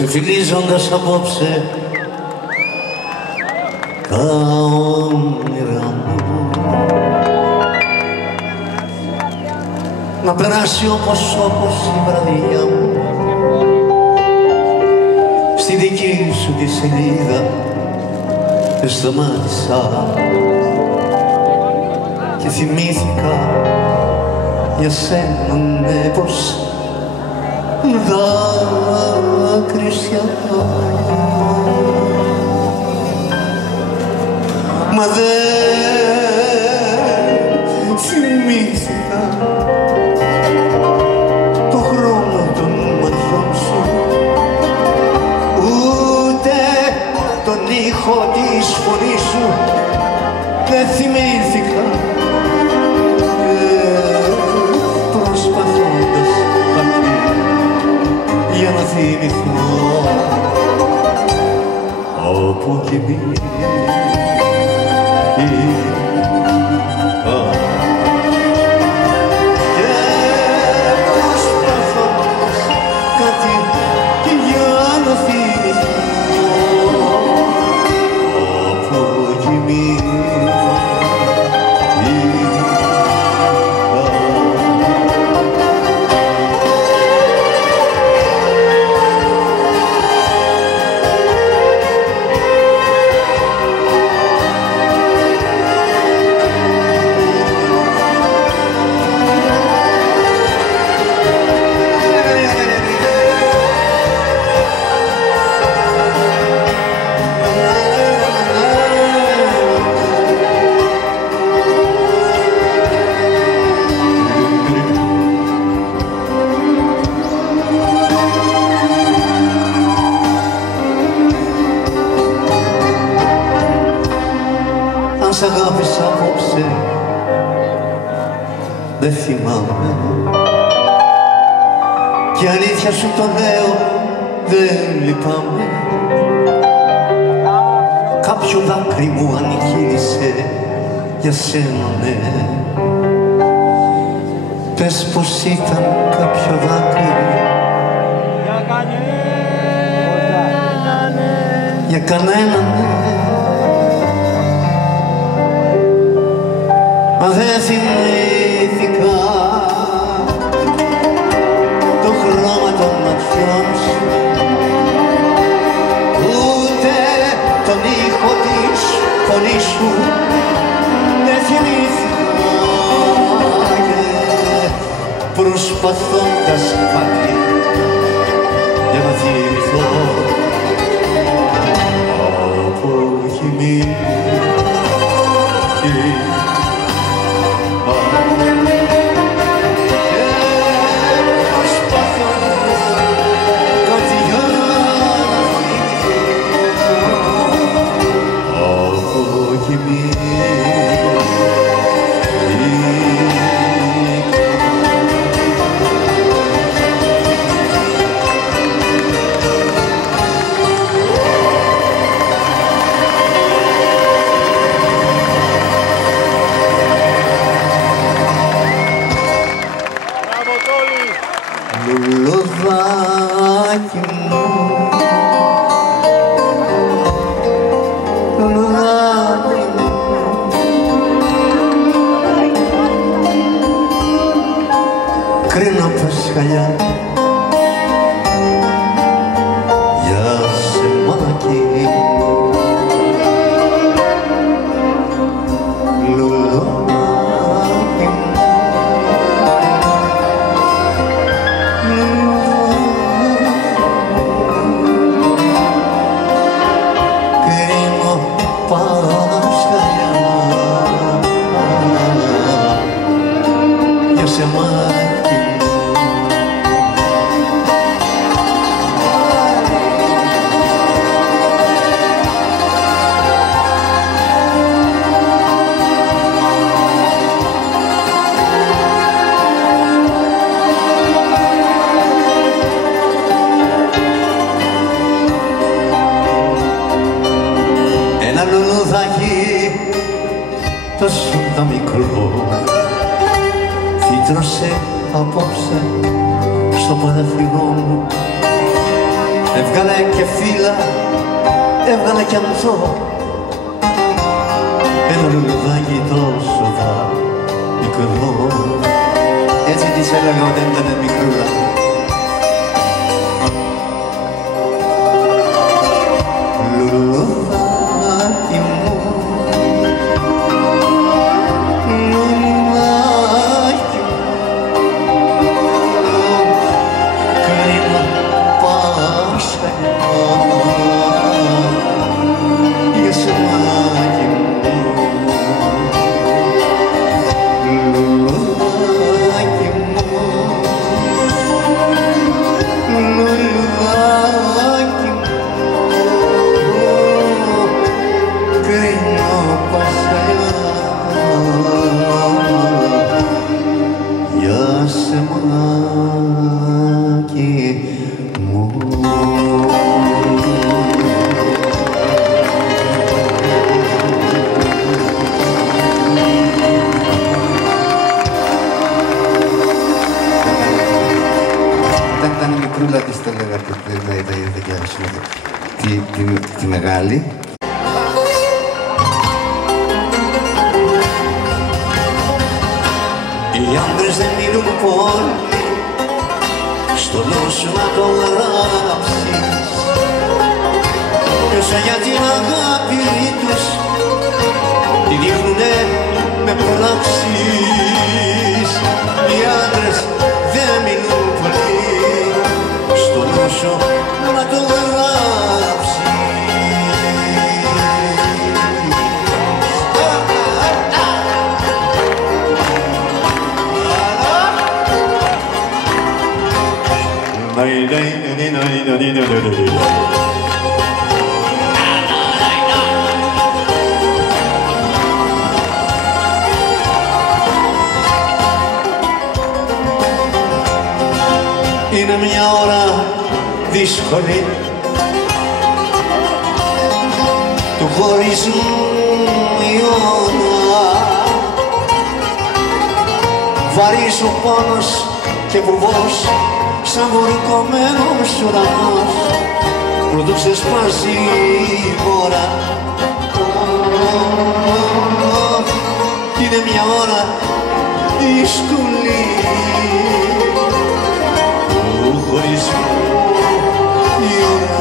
ξεφυλίζοντας απόψε τα όνειρά μου, να περάσει όπως η βραδιά μου στη δική σου τη σελίδα. Σταμάτησα και θυμήθηκα για σένα, ναι, πως δάκρυσα. Μα δεν θυμήθηκα το χρώμα των ματιών σου, ούτε τον ήχο της φωνής σου δεν θυμήθηκα, προσπαθώντας κάτι για να θυμηθώ από εκεί σ' αγάπησα απόψε, δεν θυμάμαι, και αλήθεια σου το λέω, δεν λυπάμαι. Κάποιο δάκρυ μου ανικίνησε για σένα, ναι. Πες πως ήταν κάποιο δάκρυ για κανέναν, ναι. Μα δεν θυμήθηκα το χρώμα των ματιών σου, ούτε τον ήχο της φωνής σου δεν θυμήθηκα, προσπαθώντας κάτι για να θυμηθώ από χειμή. Λουλουδάκι μου, λουλουδάκι μου, κρίνω πασχαλιά για σεμάκι. Λουλουδάκι μου, ένα λουλουδάκι τόσο τα μικρό φύτρωσε απόψε στο παραθυρό μου. Έβγαλε και φύλλα, έβγαλε κι ανθό. Ένα λουλουδάκι τόσο μικρό. Έτσι της έλεγα όταν ήταν μικρούλα. Λουλουδάκι μου, λουλουδάκι μου, κρίμα πάσα για σεμάκι μου. Λουλουδάκι μου, λουλουδάκι μου, κρίμα πάσα για σεμάκι μου. Ήταν μικρούλα της, το λέγατε, τη μεγάλη. Οι άντρες δεν μιλούν πολύ, στο νου σου να το γράψεις, μέσα για την αγάπη τους τη δείχνουνε με πράξεις. Οι άντρες δεν μιλούν πολύ, στο νου σου να το γράψεις. Είναι μια ώρα δύσκολη του χωρισμού η ώρα. Βαρύς ο πόνος και βουβός σαν βουρκωμένος ουρανός προτού ξεσπάσει η ώρα. Είναι μια ώρα δύσκολη του χωρισμού η ώρα.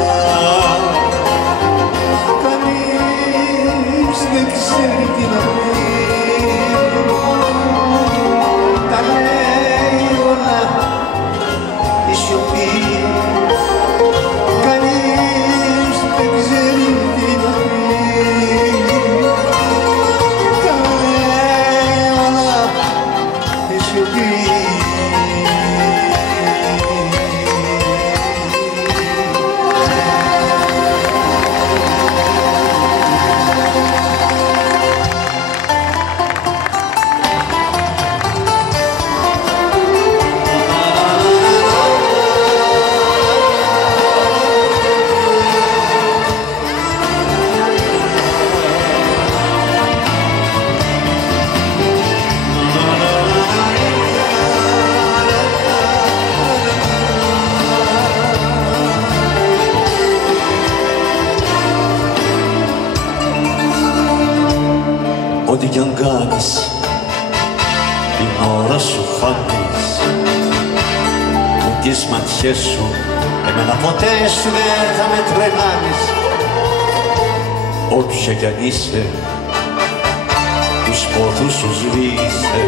Κανείς δεν ξέρει τι να πει, τα λέει όλα η σιωπή. Κανείς δεν ξέρει τι να πει, τα λέει όλα η σιωπή. Ό,τι κι αν κάνεις, την ώρα σου χάνεις. Με τις ματιές σου, εμένα ποτέ σου δεν θα με τρελάνεις. Όποια κι αν είσαι, τους πόθους σου σβήσε.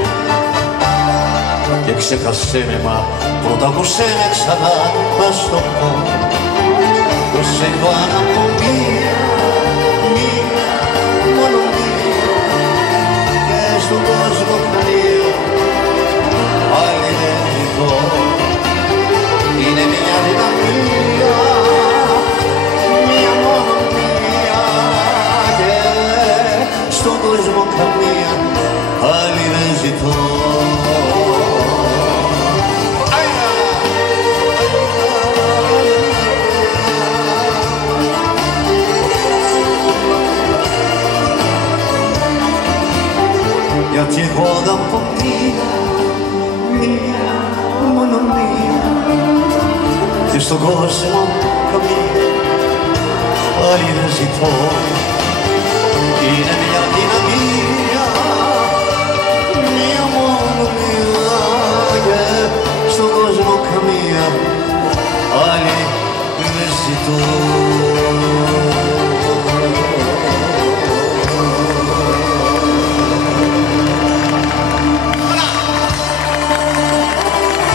Και ξέχασέ με, μα πρώτα ακούσέ με ξανά να στο πω. Πως έχω αναπομία, μία, μόνο στον κόσμο καμία άλλη δεν ζητώ. Είναι μια δυναμία, μια μόνο μία, και στον κόσμο καμία άλλη δεν ζητώ. Γιατί εγώ αγαπώ μία, μόνο μία, και στον κόσμο καμία άλλη δεν ζητώ. Είναι μια δυναμία, μια μόνο μία και στον κόσμο καμία άλλη δεν ζητώ.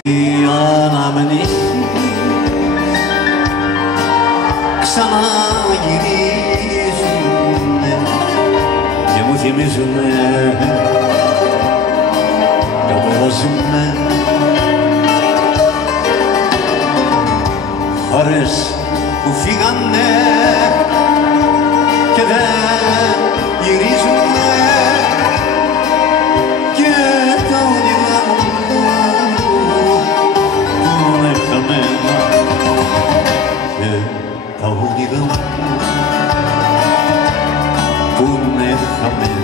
Οι αναμνήσεις ξαναγυρίζουνε και μου θυμίζουνε το περασμένο, φορές που φύγανε και δεν γυρίζουνε και τα όνειρά μου που είναι χαμένα και τα όνειρά μου που είναι χαμένα.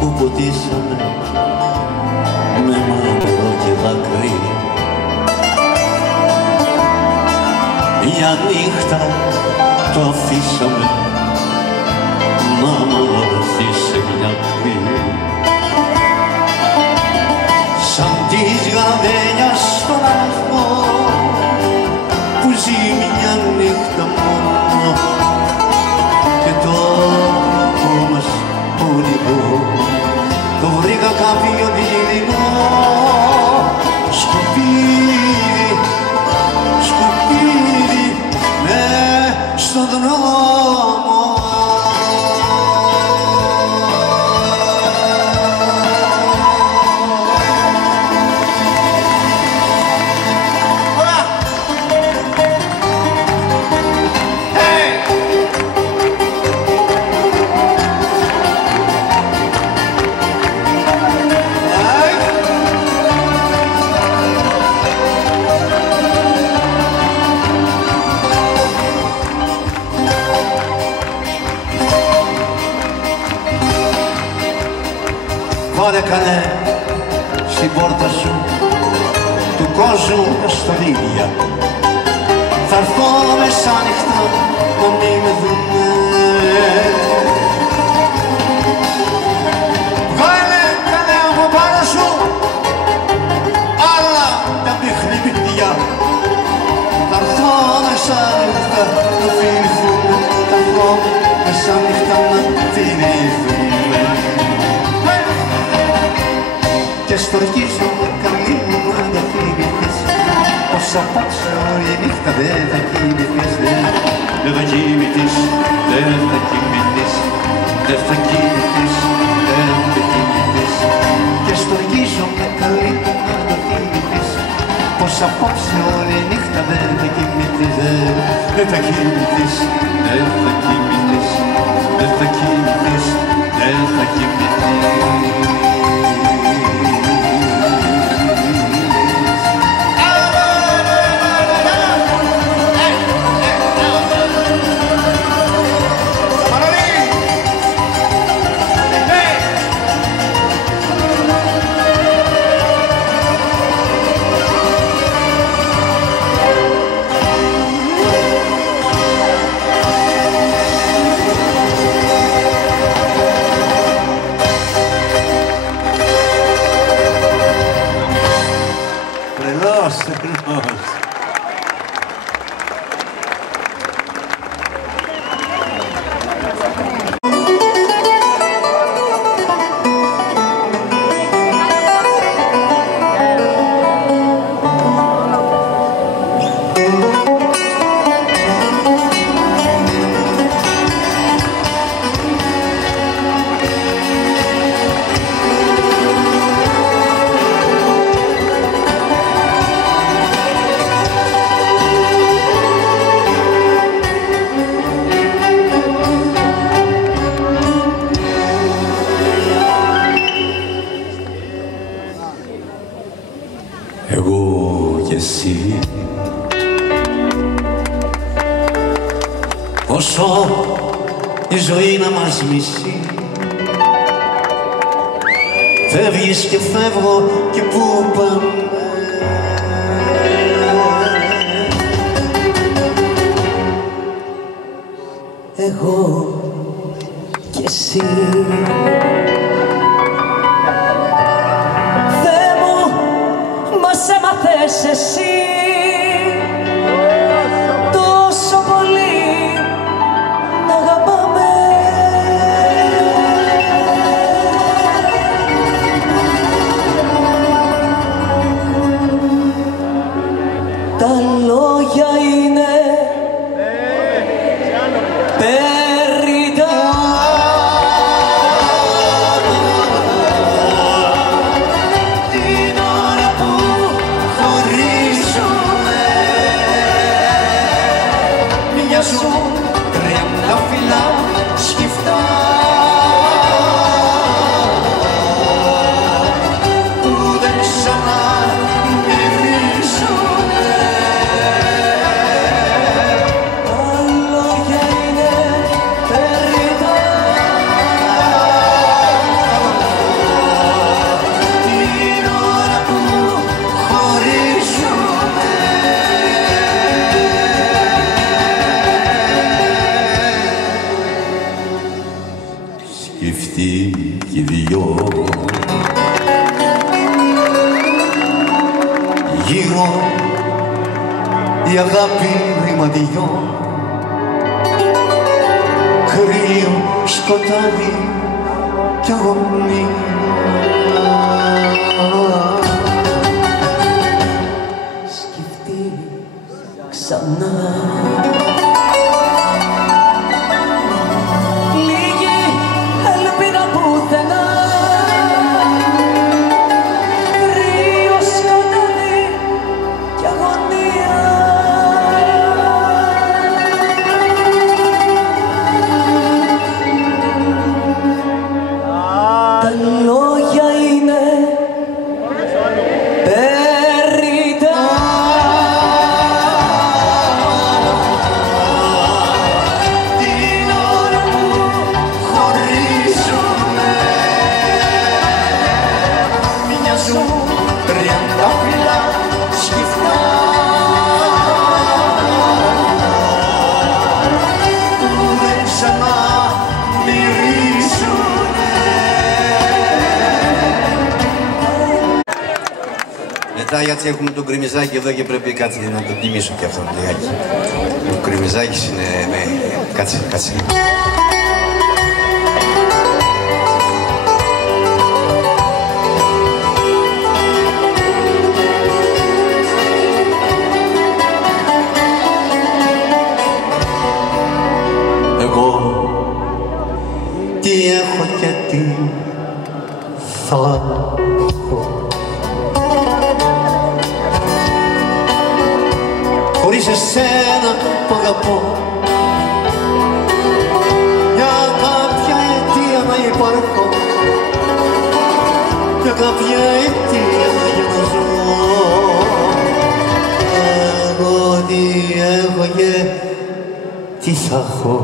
Που ποτίσαμε με μαύρο και δάκρυ, μια νύχτα το αφήσαμε να μαυρωθεί σε μια κρύ, σαν της γαβένιας στον αριθμό που ζει μια νύχτα μόνο και το μας όνειρο το βρήκα κάποιο δειλινό σκουπίδι, σκουπίδι μες στον δρόμο. Βάλε καλέ στην πόρτα σου του κόσμου στολίδια, θα έρθω μεσάνυχτα να μην με δουνε. Βγάλε καλέ από πάνω σου άλλα τα παιχνίδια, θα έρθω μεσάνυχτα να φιληθούμε, θα έρθω μεσάνυχτα να φιληθούμε. Και στοργίζομαι καλή μου να τα φύγεις, πως απόψε όλη νύχτα δεν θα κοιμηθείς, δεν θα κοιμηθείς, δεν θα κοιμηθείς, δεν θα κοιμηθείς, δεν θα κοιμηθείς. Και στοργίζομαι καλή μου να τα φύγεις, πως απόψε όλη νύχτα δεν θα κοιμηθείς, δεν θα κοιμηθείς, δεν θα κοιμηθείς, δεν θα κοιμηθείς, δεν θα κοιμηθείς. όσο η ζωή να μας μισεί. Φεύγεις και φεύγω και πού πάμε. Εγώ και εσύ. Θεέ μου, μας έμαθες εσύ τόσο πολύ να αγαπάμε. Τα λόγια είναι περιττά. Την ώρα που χωρίζουμε μοιάζουν 30 φύλλα σκυφτά που δεν ξαναμυρίζουνε. Τα λόγια είναι περιττά. Την ώρα που χωρίζουμε σκεφτεί κι οι δυο γύρω η αγάπη ρημαντιό, κρύο σκοτάδι κι αγωνία. Σκεφτεί ξανά. Λίγη ελπίδα πουθενά. Κρύο σκοτάδι κι αγωνία. Τα λόγια είναι περιττά. Την ώρα που χωρίζουμε μοιάζουν 30 φύλλα σκυφτά που δεν ξαναμυρίζουνε. Μετά γιατί έχουμε τον Κρυμιζάκη εδώ και πρέπει κάτι να το τιμήσω και αυτόν λιγάκι. Ο Κρυμιζάκης είναι... ναι, κάτσε. Εγώ τι έχω και τι θα έχω χωρίς εσένα που αγαπώ. Για κάποια αιτία να υπάρχω, για κάποια αιτία για να ζω. Εγώ τι έχω και τι θα έχω.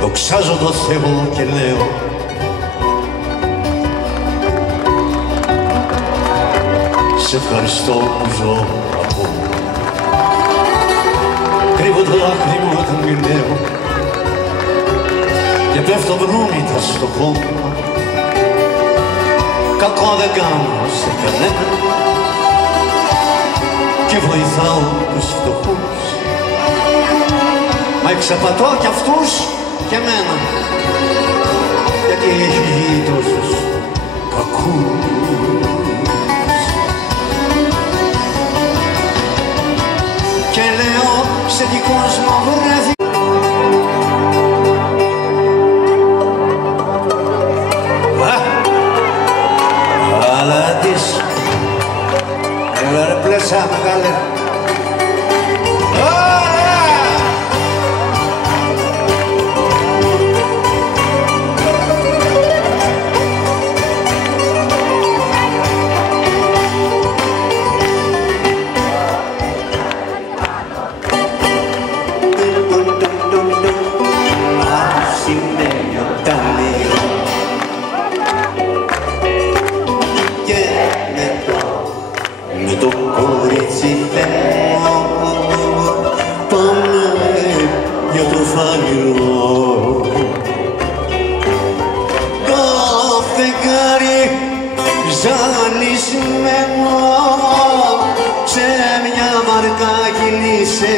Δοξάζω το Θεό και λέω σε ευχαριστώ που ζω ακόμα. Κρύβω το δάκρυ μου όταν μιλάω και πέφτω βρώμητα στο χώμα. Κακό δεν κάνω σε κανένα και βοηθάω τους φτωχούς, μα εξαπατώ κι αυτούς και εμένα, γιατί έχει γίνει τόσους κακούς. Και λέω σε τι κόσμο βρέθη. ζαλισμένο σε μια βαρκά κυλήσε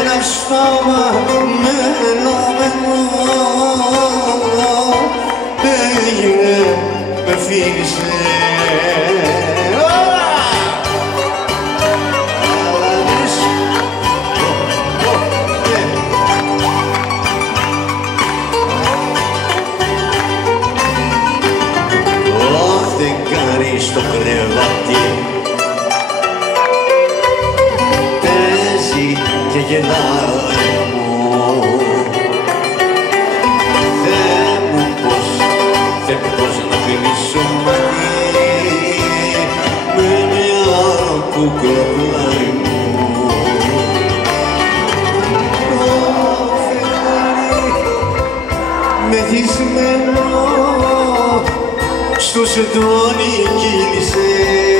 ένα στόμα μελωμένο έγινε με φίλησε. Στο κρεβάτι παίζει και γελάει μου. Θεέ μου πώς να φιλήσω μαζί με μια κούκλα πλάι μου. Το φεγγάρι μεθυσμένο στο σεντόνι κύλησε